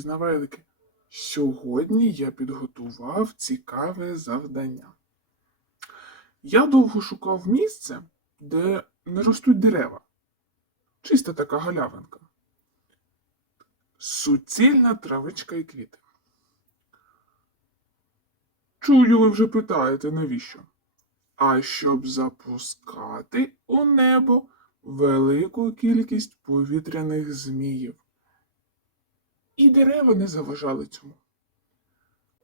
пізнавайлики. Сьогодні я підготував цікаве завдання. Я довго шукав місце, де не ростуть дерева. Чиста така галявинка. Суцільна травичка і квіти. Чую, ви вже питаєте, навіщо? А щоб запускати у небо велику кількість повітряних зміїв. І дерева не заважали цьому.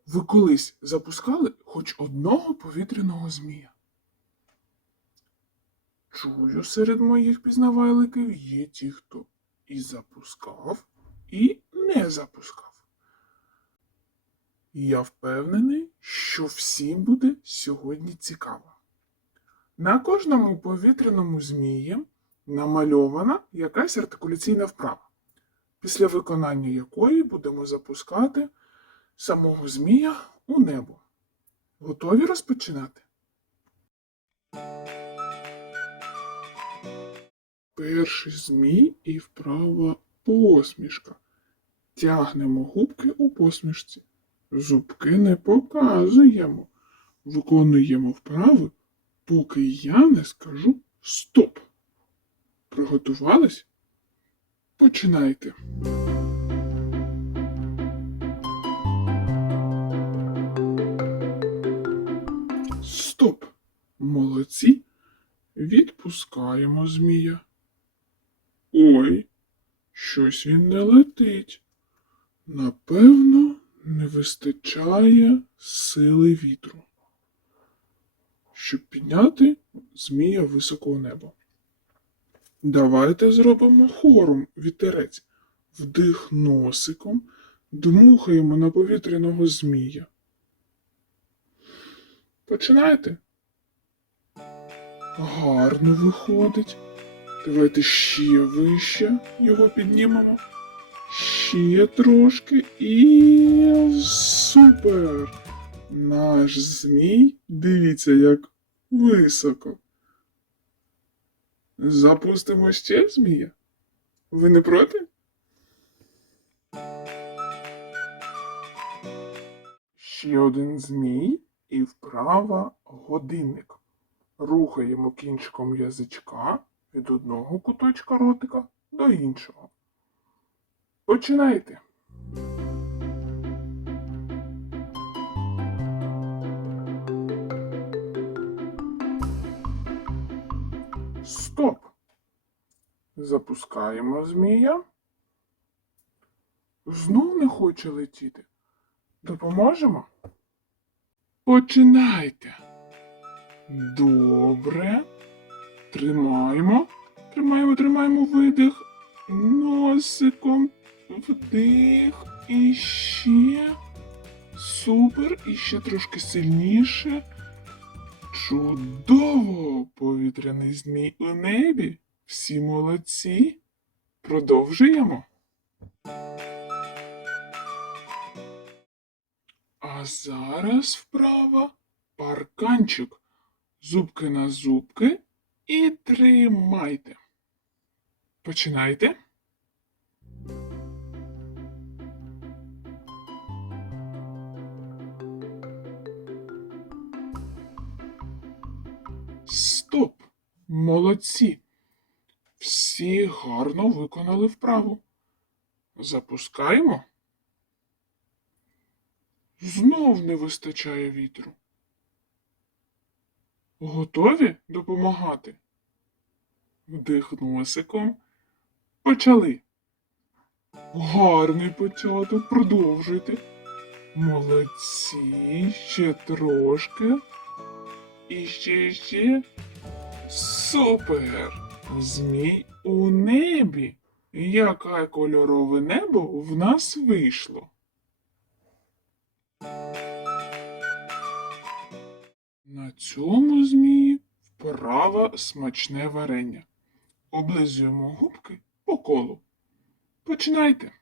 Ви колись запускали хоч одного повітряного змія? Чую, серед моїх пізнавайликів є ті, хто і запускав, і не запускав. Я впевнений, що всім буде сьогодні цікаво. На кожному повітряному змії намальована якась артикуляційна вправа, після виконання якої будемо запускати самого змія у небо. Готові розпочинати? Перший змій і вправа посмішка. Тягнемо губки у посмішці. Зубки не показуємо. Виконуємо вправи, поки я не скажу стоп. Приготувались? Починайте. Стоп. Молодці. Відпускаємо змія. Ой, щось він не летить. Напевно, не вистачає сили вітру, щоб підняти змія високо в небо. Давайте зробимо хором вітерець. Вдих носиком, дмухаємо на повітряного змія. Починайте. Гарно виходить. Давайте ще вище його піднімемо. Ще трошки і супер! Наш змій, дивіться, як високо. Запустимо ще змія? Ви не проти? Ще один змій і вправа годинник. Рухаємо кінчиком язичка від одного куточка ротика до іншого. Починайте. Стоп. Запускаємо змія. Знов не хоче летіти. Допоможемо? Починайте. Добре. Тримаємо. Тримаємо, тримаємо видих. Носиком. Вдих. І ще. Супер. І ще трошки сильніше. Чудово! Повітряний змій у небі. Всі молодці. Продовжуємо. А зараз вправа парканчик. Зубки на зубки і тримайте. Починайте. Стоп! Молодці! Всі гарно виконали вправу. Запускаємо. Знов не вистачає вітру. Готові допомагати? Вдих носиком. Почали. Гарний початок, продовжуйте. Молодці, ще трошки. І ще, ще. Супер! Змій у небі. Яке кольорове небо в нас вийшло. На цьому змії вправа смачне варення. Облизуємо губки по колу. Починайте.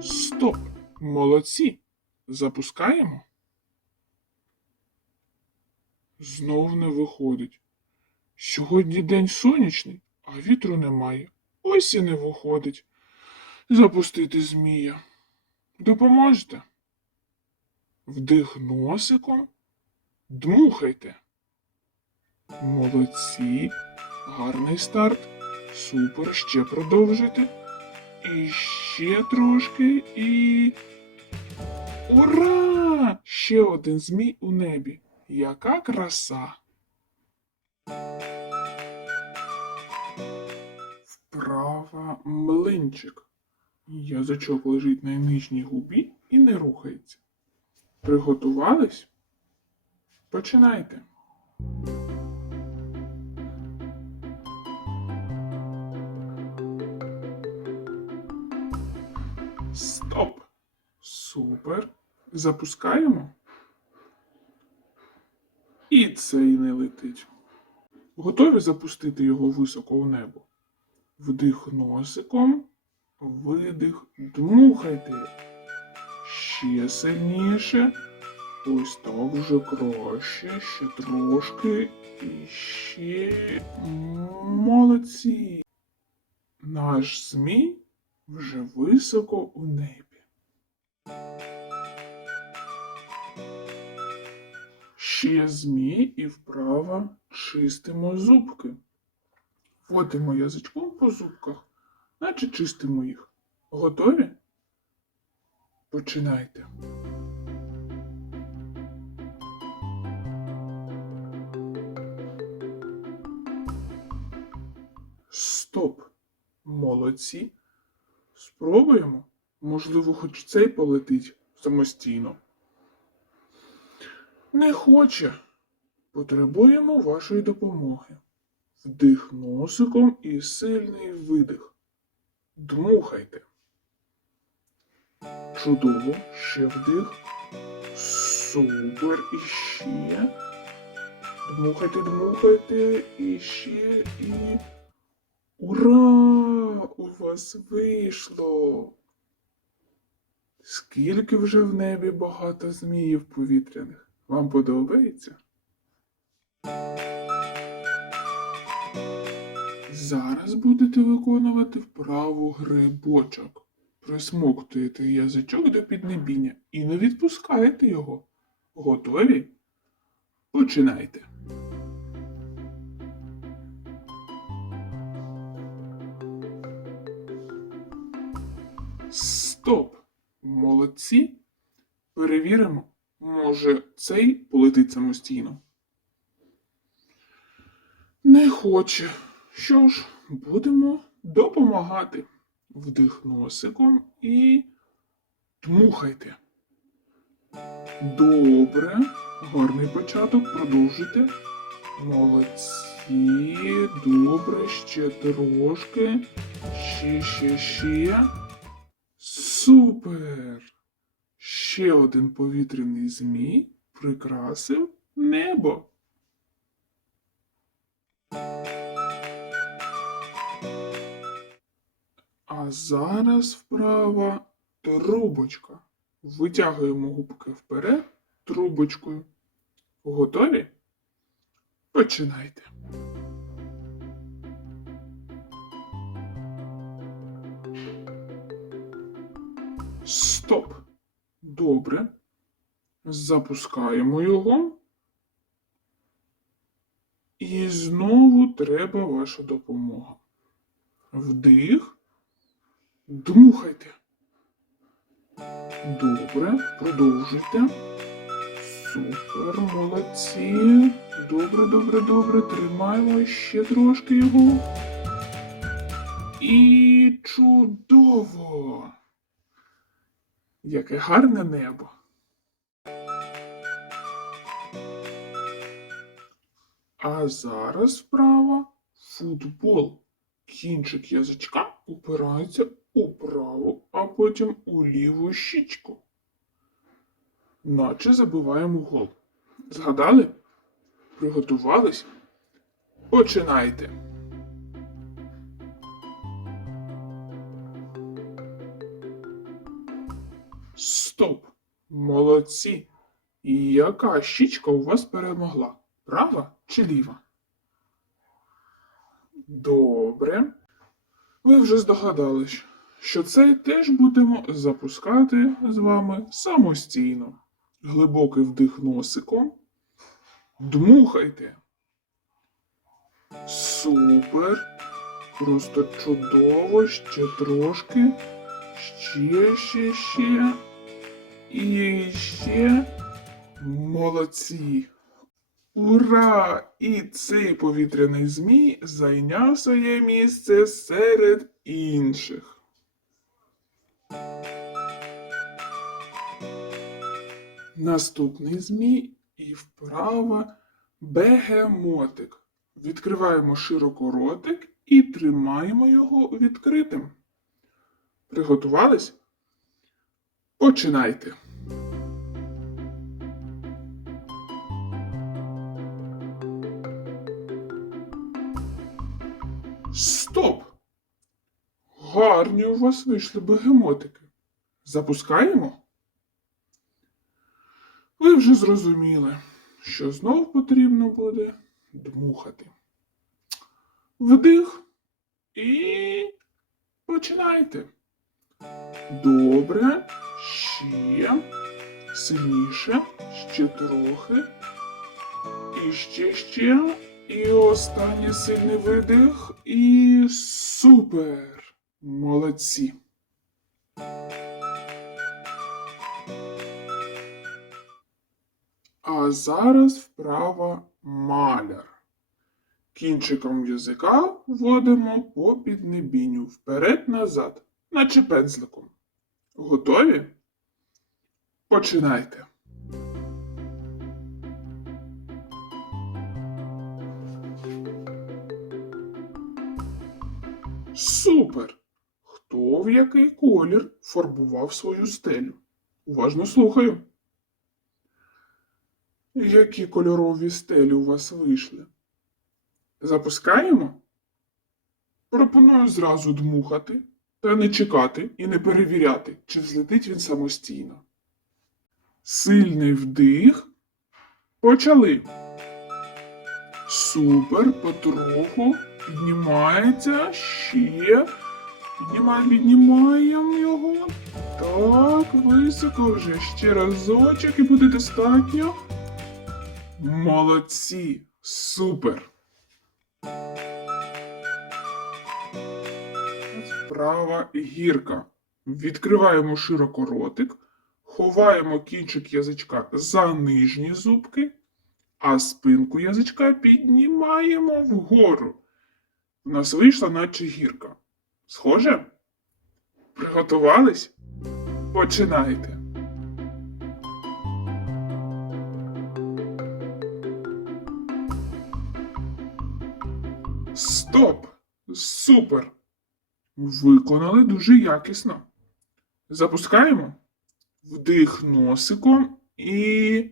Стоп! Молодці! Запускаємо. Знов не виходить. Сьогодні день сонячний, а вітру немає. Ось і не виходить запустити змія. Допоможете? Вдих носиком, дмухайте. Молодці, гарний старт. Супер, ще продовжуйте. І ще трошки і. Ура! Ще один змій у небі. Яка краса! Вправа млинчик. Язичок лежить на нижній губі і не рухається. Приготувались? Починайте. Супер. Запускаємо. І цей не летить. Готові запустити його високо у небо? Вдих носиком, видих, дмухайте. Ще сильніше. Ось так вже краще. Ще трошки. І ще молодці. Наш змій вже високо у небі. Ще змій і вправо чистимо зубки. Водимо язичком по зубках, наче чистимо їх. Готові? Починайте. Стоп. Молодці. Спробуємо. Можливо, хоч цей полетить самостійно. Не хоче. Потребуємо вашої допомоги. Вдих носиком і сильний видих. Дмухайте. Чудово. Ще вдих. Супер. І ще. Дмухайте, дмухайте. І ще і. Ура! У вас вийшло! Скільки вже в небі багато зміїв повітряних. Вам подобається? Зараз будете виконувати вправу грибочок. Присмоктуєте язичок до піднебіння і не відпускаєте його. Готові? Починайте. Стоп! Молодці. Перевіримо. Може, цей полетить самостійно. Не хоче. Що ж, будемо допомагати. Вдих носиком і дмухайте. Добре. Гарний початок. Продовжуйте. Молодці. Добре. Ще трошки. Ще, ще, ще. Супер! Ще один повітряний змій прикрасив небо. А зараз вправа трубочка. Витягуємо губки вперед трубочкою. Готові? Починайте. Стоп. Добре. Запускаємо його. І знову треба ваша допомога. Вдих. Дмухайте. Добре. Продовжуйте. Супер, молодці. Добре, добре, добре. Тримаємо ще трошки його. І чудово! Яке гарне небо. А зараз вправа футбол. Кінчик язичка упирається у праву, а потім у ліву щічку. Наче забиваємо гол. Згадали? Приготувались? Починайте. Стоп! Молодці! І яка щічка у вас перемогла? Права чи ліва? Добре. Ви вже здогадались, що цей теж будемо запускати з вами самостійно. Глибокий вдих носиком. Дмухайте. Супер. Просто чудово. Ще трошки. Ще, ще, ще. І ще. Молодці. Ура! І цей повітряний змій зайняв своє місце серед інших. Наступний змій і вправо бегемотик. Відкриваємо широко ротик і тримаємо його відкритим. Приготувались? Починайте. У вас вийшли бегемотики. Запускаємо? Ви вже зрозуміли, що знов потрібно буде дмухати. Вдих і починайте. Добре, ще сильніше, ще трохи. І ще ще. І останній сильний видих. І супер! Молодці! А зараз вправа маляр. Кінчиком язика вводимо по піднебінню вперед-назад, наче пензликом. Готові? Починайте. Супер! Хто в який колір фарбував свою стелю? Уважно слухаю. Які кольорові стелі у вас вийшли? Запускаємо? Пропоную зразу дмухати та не чекати і не перевіряти, чи взлетить він самостійно. Сильний вдих. Почали. Супер, потроху. Піднімається ще. Піднімаємо, піднімаємо його. Так, високо вже ще разочок і буде достатньо. Молодці! Супер! Права гірка. Відкриваємо широко ротик, ховаємо кінчик язичка за нижні зубки, а спинку язичка піднімаємо вгору. У нас вийшла наче гірка. Схоже? Приготувались? Починайте. Стоп! Супер! Виконали дуже якісно. Запускаємо. Вдих носиком і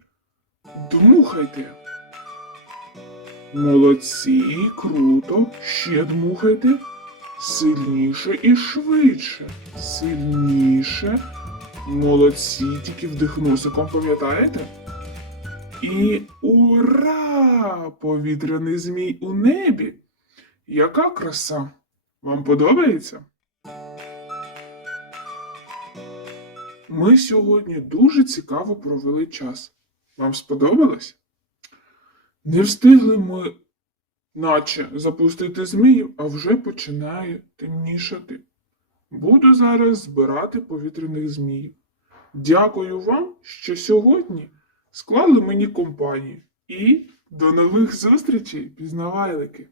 дмухайте. Молодці, круто. Ще дмухайте. Сильніше і швидше. Сильніше. Молодці, тільки вдих носиком, пам'ятаєте? І ура! Повітряний змій у небі. Яка краса! Вам подобається? Ми сьогодні дуже цікаво провели час. Вам сподобалось? Не встигли ми, наче, запустити змію, а вже починає темнішати. Буду зараз збирати повітряних зміїв. Дякую вам, що сьогодні склали мені компанію. І до нових зустрічей, пізнавайлики!